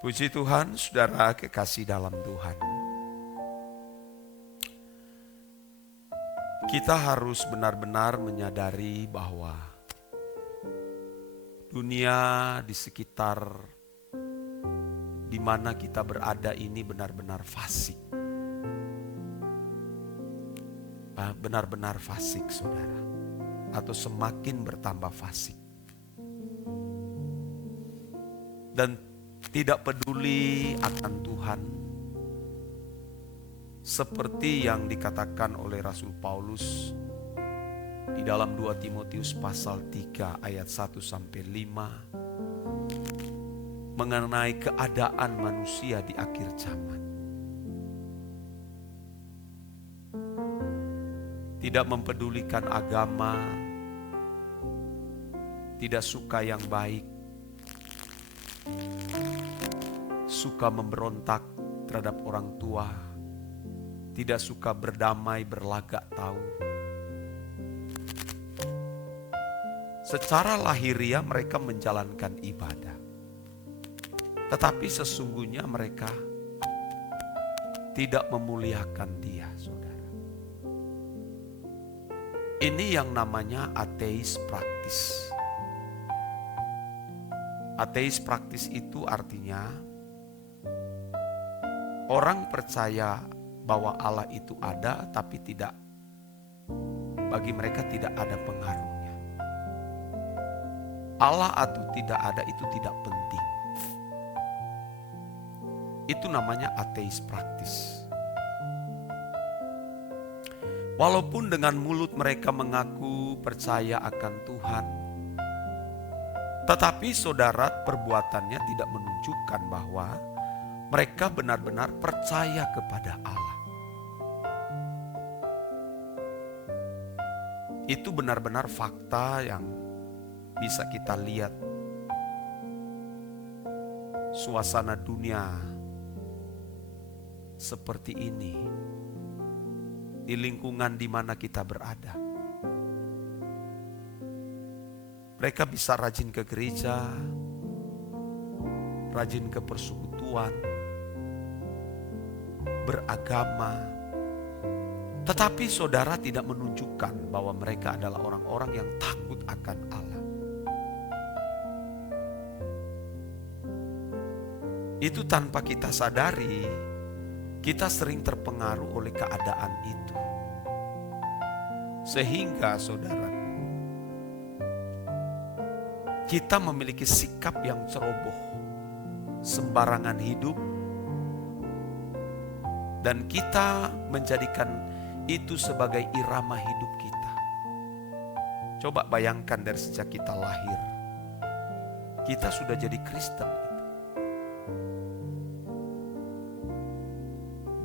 Puji Tuhan, saudara kekasih dalam Tuhan. Kita harus benar-benar menyadari bahwa dunia di sekitar di mana kita berada ini benar-benar fasik. Benar-benar fasik, saudara. Atau semakin bertambah fasik. Dan tidak peduli akan Tuhan, seperti yang dikatakan oleh Rasul Paulus di dalam 2 Timotius pasal 3 ayat 1-5 mengenai keadaan manusia di akhir zaman. Tidak mempedulikan agama, tidak suka yang baik, suka memberontak terhadap orang tua, tidak suka berdamai, berlagak tahu. Secara lahiriah mereka menjalankan ibadah, tetapi sesungguhnya mereka tidak memuliakan Dia, saudara. Ini yang namanya ateis praktis. Ateis praktis itu artinya orang percaya bahwa Allah itu ada, tapi bagi mereka tidak ada pengaruhnya. Allah atau tidak ada itu tidak penting. Itu namanya ateis praktis. Walaupun dengan mulut mereka mengaku percaya akan Tuhan, tetapi saudara, perbuatannya tidak menunjukkan bahwa mereka benar-benar percaya kepada Allah. Itu benar-benar fakta yang bisa kita lihat. Suasana dunia seperti ini di lingkungan di mana kita berada. Mereka bisa rajin ke gereja, rajin ke persekutuan, beragama, tetapi saudara tidak menunjukkan bahwa mereka adalah orang-orang yang takut akan Allah. Itu tanpa kita sadari, kita sering terpengaruh oleh keadaan itu. Sehingga saudara, kita memiliki sikap yang ceroboh, sembarangan hidup, dan kita menjadikan itu sebagai irama hidup kita. Coba bayangkan dari sejak kita lahir, kita sudah jadi Kristen.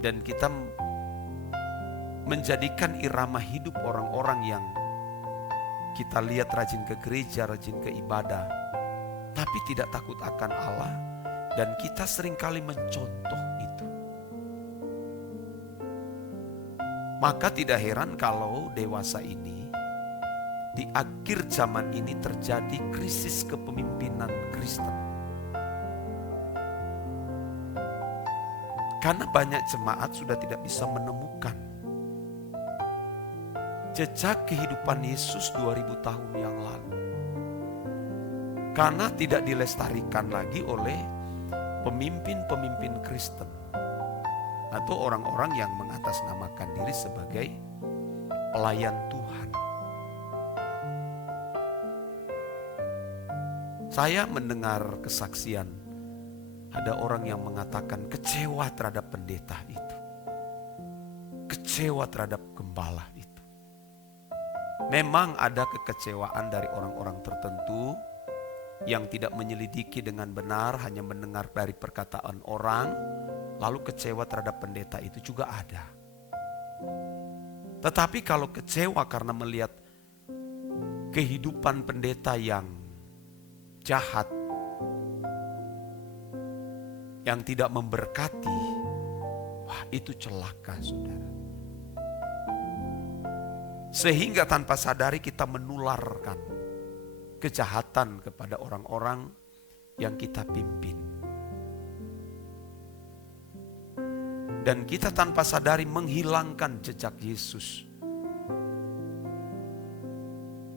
Dan kita menjadikan irama hidup orang-orang yang kita lihat rajin ke gereja, rajin ke ibadah, tapi tidak takut akan Allah. Dan kita seringkali mencontoh itu. Maka tidak heran kalau dewasa ini, di akhir zaman ini terjadi krisis kepemimpinan Kristen. Karena banyak jemaat sudah tidak bisa menemukan jejak kehidupan Yesus 2000 tahun yang lalu. Karena tidak dilestarikan lagi oleh pemimpin-pemimpin Kristen atau orang-orang yang mengatasnamakan diri sebagai pelayan Tuhan. Saya mendengar kesaksian, ada orang yang mengatakan kecewa terhadap pendeta itu, kecewa terhadap gembala itu. Memang ada kekecewaan dari orang-orang tertentu yang tidak menyelidiki dengan benar, hanya mendengar dari perkataan orang, lalu kecewa terhadap pendeta itu juga ada. Tetapi kalau kecewa karena melihat kehidupan pendeta yang jahat, yang tidak memberkati, wah itu celaka, saudara. Sehingga tanpa sadari kita menularkan kejahatan kepada orang-orang yang kita pimpin. Dan kita tanpa sadari menghilangkan jejak Yesus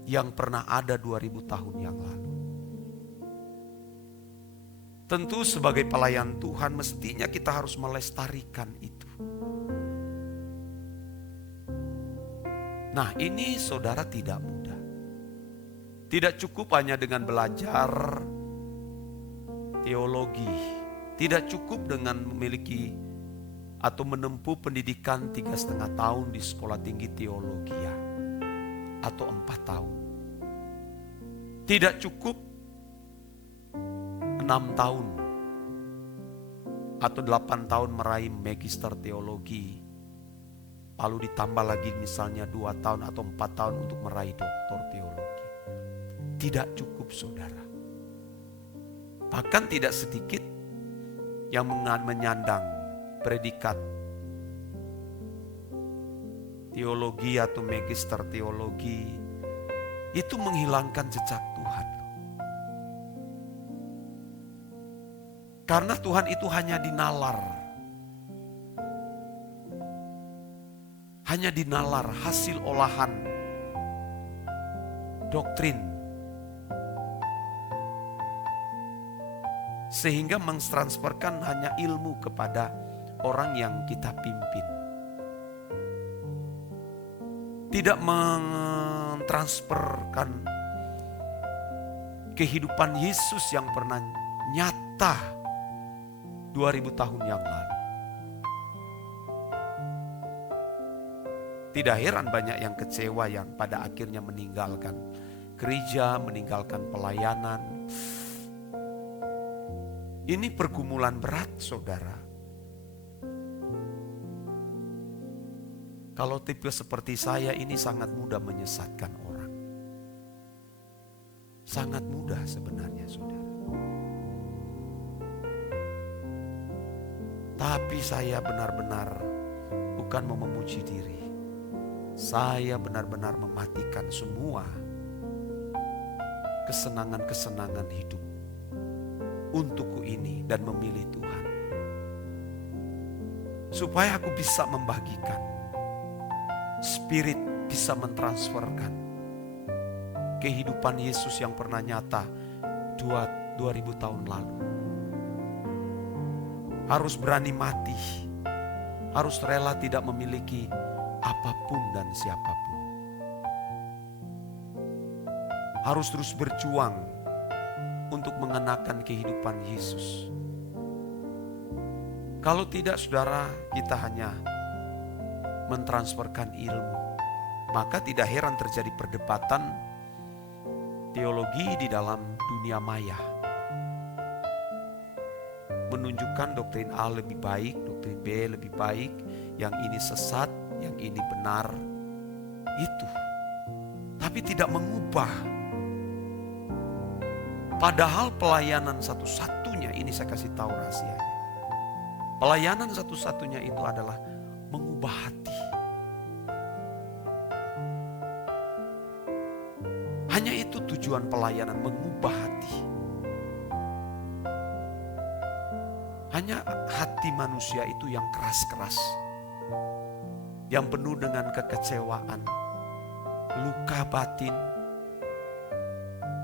yang pernah ada 2000 tahun yang lalu. Tentu sebagai pelayan Tuhan mestinya kita harus melestarikan itu. Nah, ini saudara tidak mudah. Tidak cukup hanya dengan belajar teologi. Tidak cukup dengan memiliki atau menempuh pendidikan 3,5 tahun di sekolah tinggi teologi atau 4 tahun. Tidak cukup 6 tahun atau 8 tahun meraih magister teologi. Lalu ditambah lagi misalnya 2 tahun atau 4 tahun untuk meraih doktor teologi. Tidak cukup saudara. Bahkan tidak sedikit yang menyandang predikat teologi atau magister teologi itu menghilangkan jejak Tuhan. Karena Tuhan itu hanya dinalar. Hanya dinalar hasil olahan doktrin. Sehingga mentransferkan hanya ilmu kepada orang yang kita pimpin. Tidak mentransferkan kehidupan Yesus yang pernah nyata 2000 tahun yang lalu. Tidak heran banyak yang kecewa yang pada akhirnya meninggalkan gereja, meninggalkan pelayanan. Ini pergumulan berat, saudara. Kalau tipe seperti saya ini sangat mudah menyesatkan orang. Sangat mudah sebenarnya, saudara. Tapi saya benar-benar bukan mau memuji diri. Saya benar-benar mematikan semua kesenangan-kesenangan hidup untukku ini dan memilih Tuhan. Supaya aku bisa membagikan. Spirit bisa mentransferkan kehidupan Yesus yang pernah nyata 2000 tahun lalu. Harus berani mati. Harus rela tidak memiliki apapun dan siapapun. Harus terus berjuang untuk mengenakan kehidupan Yesus. Kalau tidak, saudara, kita hanya mentransferkan ilmu. Maka tidak heran terjadi perdebatan teologi di dalam dunia maya. Menunjukkan doktrin A lebih baik, doktrin B lebih baik, yang ini sesat, yang ini benar, itu. Tapi tidak mengubah. Padahal pelayanan satu-satunya, ini saya kasih tahu rahasianya. Pelayanan satu-satunya itu adalah mengubah hati. Hanya itu tujuan pelayanan, mengubah hati. Hanya hati manusia itu yang keras-keras. Yang penuh dengan kekecewaan, luka batin.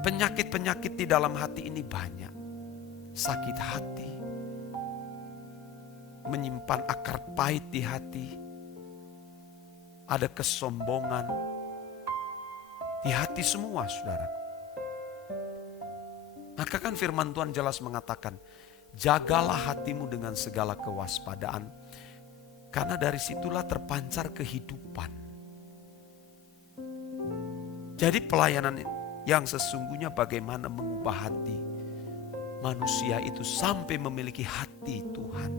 Penyakit-penyakit di dalam hati ini banyak. Sakit hati, menyimpan akar pahit di hati, ada kesombongan di hati semua, saudara. Maka kan firman Tuhan jelas mengatakan, jagalah hatimu dengan segala kewaspadaan, karena dari situlah terpancar kehidupan. Jadi pelayanan yang sesungguhnya bagaimana mengubah hati manusia itu sampai memiliki hati Tuhan.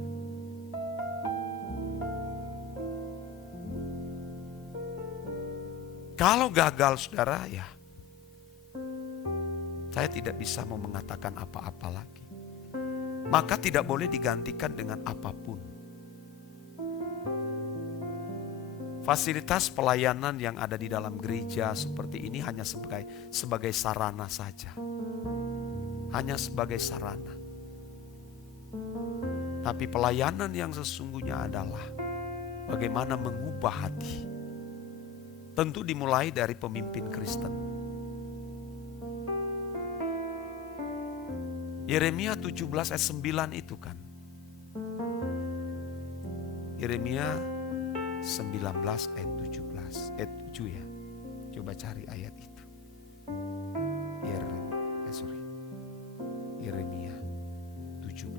Kalau gagal, saudara, ya saya tidak bisa mau mengatakan apa-apa lagi. Maka tidak boleh digantikan dengan apapun. Fasilitas pelayanan yang ada di dalam gereja seperti ini hanya sebagai sarana saja. Hanya sebagai sarana. Tapi pelayanan yang sesungguhnya adalah bagaimana mengubah hati. Tentu dimulai dari pemimpin Kristen. Yeremia 17 ayat 9 itu kan. Yeremia 19 ayat 17, ayat 7 ya. Coba cari ayat itu. Yeremia 17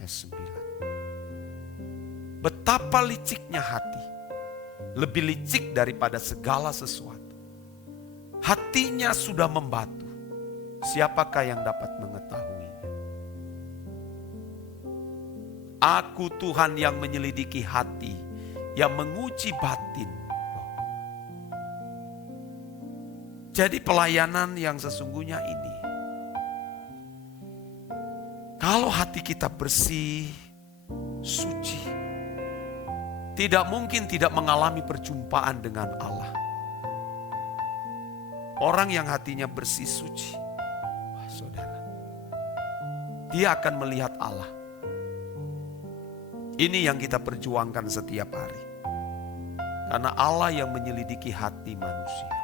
ayat 9. Betapa liciknya hati, lebih licik daripada segala sesuatu. Hatinya sudah membatu, siapakah yang dapat mengetahuinya? Aku Tuhan yang menyelidiki hati, yang menguji batin. Jadi pelayanan yang sesungguhnya ini, kalau hati kita bersih, suci, tidak mungkin tidak mengalami perjumpaan dengan Allah. Orang yang hatinya bersih, suci, wah saudara, dia akan melihat Allah. Ini yang kita perjuangkan setiap hari. Karena Allah yang menyelidiki hati manusia.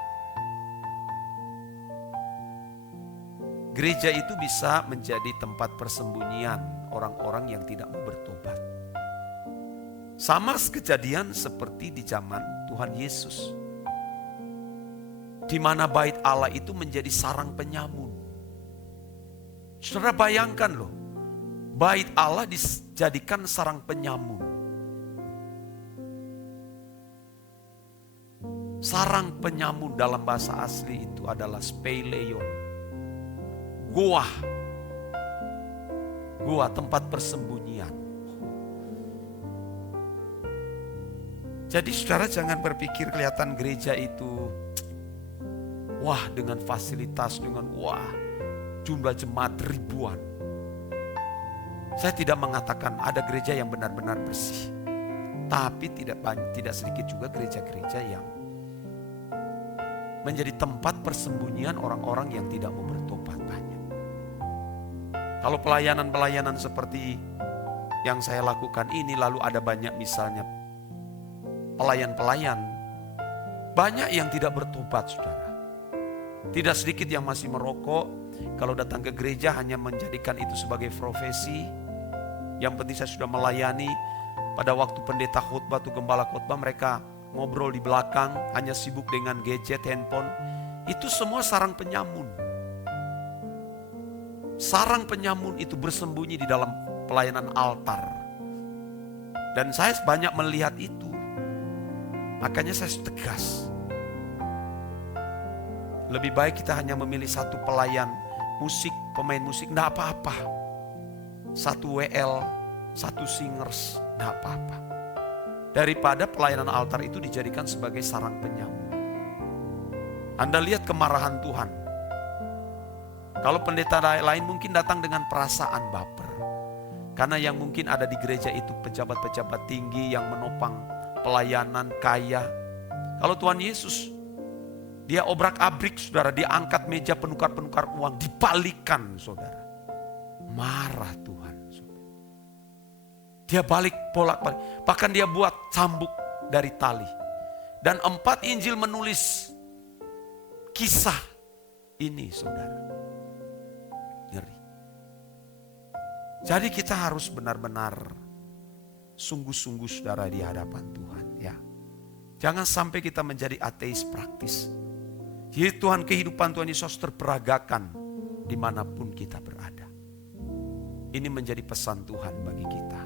Gereja itu bisa menjadi tempat persembunyian orang-orang yang tidak mau bertobat. Sama kejadian seperti di zaman Tuhan Yesus. Di mana bait Allah itu menjadi sarang penyamun. Saudara bayangkan loh, bait Allah dijadikan sarang penyamun. Sarang penyamun dalam bahasa asli itu adalah speileion. Gua tempat persembunyian. Jadi saudara jangan berpikir kelihatan gereja itu wah dengan fasilitas, dengan wah jumlah jemaat ribuan. Saya tidak mengatakan ada gereja yang benar-benar bersih. Tapi tidak sedikit juga gereja-gereja yang menjadi tempat persembunyian orang-orang yang tidak mau bertobat banyak. Kalau pelayanan-pelayanan seperti yang saya lakukan ini, lalu ada banyak misalnya pelayan-pelayan, banyak yang tidak bertobat saudara. Tidak sedikit yang masih merokok, kalau datang ke gereja hanya menjadikan itu sebagai profesi. Yang penting saya sudah melayani, pada waktu pendeta khotbah atau gembala khotbah mereka ngobrol di belakang, hanya sibuk dengan gadget, handphone. Itu semua sarang penyamun. Sarang penyamun itu bersembunyi di dalam pelayanan altar. Dan saya banyak melihat itu. Makanya saya tegas. Lebih baik kita hanya memilih satu pelayan musik, pemain musik, enggak apa-apa. Satu WL, satu singers, enggak apa-apa. Daripada pelayanan altar itu dijadikan sebagai sarang penyamun. Anda lihat kemarahan Tuhan. Kalau pendeta lain mungkin datang dengan perasaan baper. Karena yang mungkin ada di gereja itu pejabat-pejabat tinggi yang menopang pelayanan kaya. Kalau Tuhan Yesus, dia obrak-abrik saudara, dia angkat meja penukar-penukar uang, dibalikan saudara. Marah Tuhan. Saudara. Dia balik bolak-balik, bahkan dia buat cambuk dari tali. Dan 4 Injil menulis kisah ini saudara. Ngeri. Jadi kita harus benar-benar sungguh-sungguh saudara di hadapan Tuhan ya. Jangan sampai kita menjadi ateis praktis. Jadi Tuhan, kehidupan Tuhan Yesus terperagakan dimanapun kita berada. Ini menjadi pesan Tuhan bagi kita.